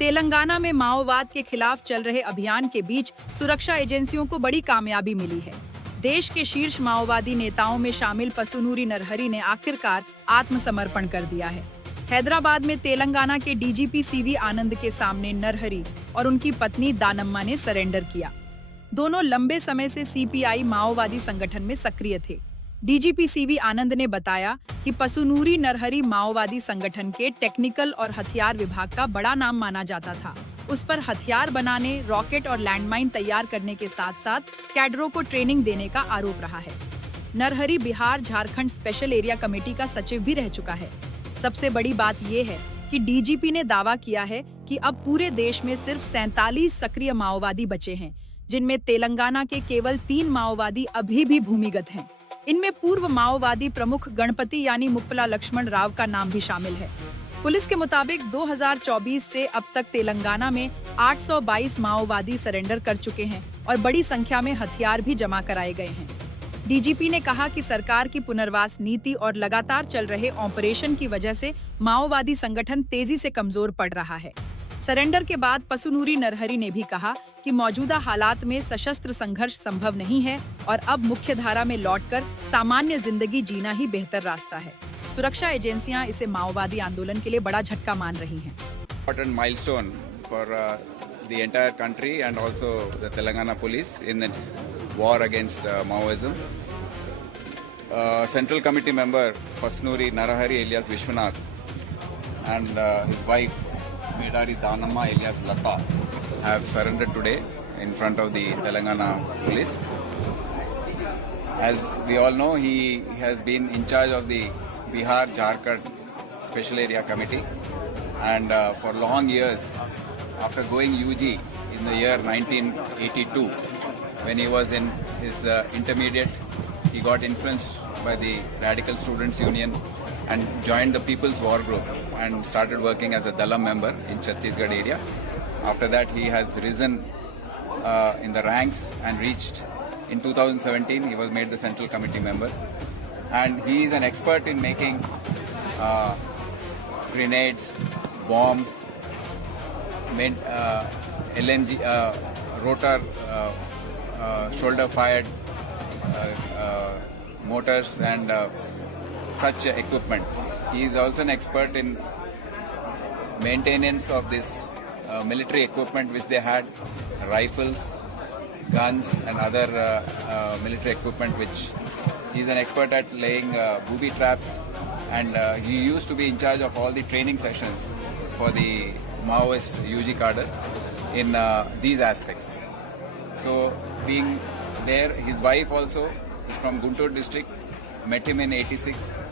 तेलंगाना में माओवाद के खिलाफ चल रहे अभियान के बीच सुरक्षा एजेंसियों को बड़ी कामयाबी मिली है। देश के शीर्ष माओवादी नेताओं में शामिल पसुनूरी नरहरी ने आखिरकार आत्मसमर्पण कर दिया है। हैदराबाद में तेलंगाना के डीजीपी सीवी आनंद के सामने नरहरी और उनकी पत्नी दानम्मा ने सरेंडर किया। दोनों लंबे समय से सीपीआई माओवादी संगठन में सक्रिय थे। डीजीपी सीवी आनंद ने बताया कि पसुनूरी नरहरी माओवादी संगठन के टेक्निकल और हथियार विभाग का बड़ा नाम माना जाता था। उस पर हथियार बनाने, रॉकेट और लैंडमाइन तैयार करने के साथ साथ कैडरों को ट्रेनिंग देने का आरोप रहा है। नरहरी बिहार झारखंड स्पेशल एरिया कमेटी का सचिव भी रह चुका है। सबसे बड़ी बात यह है कि डीजीपी ने दावा किया है कि अब पूरे देश में सिर्फ 47 सक्रिय माओवादी बचे हैं, जिनमें तेलंगाना के केवल 3 माओवादी अभी भी भूमिगत हैं। इनमें पूर्व माओवादी प्रमुख गणपति यानी मुप्पला लक्ष्मण राव का नाम भी शामिल है। पुलिस के मुताबिक 2024 से अब तक तेलंगाना में 822 माओवादी सरेंडर कर चुके हैं और बड़ी संख्या में हथियार भी जमा कराए गए हैं। डीजीपी ने कहा कि सरकार की पुनर्वास नीति और लगातार चल रहे ऑपरेशन की वजह से माओवादी संगठन तेजी से कमजोर पड़ रहा है। सरेंडर के बाद पसुनूरी नरहरी ने भी कहा कि मौजूदा हालात में सशस्त्र संघर्ष संभव नहीं है और अब मुख्य धारा में लौटकर सामान्य जिंदगी जीना ही बेहतर रास्ता है। सुरक्षा एजेंसियां इसे माओवादी आंदोलन के लिए बड़ा झटका मान रही हैं। Important milestone for the entire country and also the Telangana police in its war against Maoism. Central Committee member Pasunuri Narahari alias Vishwanath and his wife Medari Danamma alias Lata have surrendered today in front of the Telangana police. As we all know, he has been in charge of the Bihar Jharkhand Special Area Committee, and for long years, after going UG in the year 1982, when he was in his intermediate, he got influenced by the Radical Students Union and joined the People's War Group and started working as a Dalam member in Chhattisgarh area. After that, he has risen in the ranks and reached, in 2017, he was made the Central Committee member. And he is an expert in making grenades, bombs, LNG, rotor, shoulder-fired motors and such equipment. He is also an expert in maintenance of this military equipment which they had, rifles, guns and other military equipment which he is an expert at laying booby traps, and he used to be in charge of all the training sessions for the Maoist UG cadre in these aspects. So being there, his wife also is from Guntur district, met him in 86.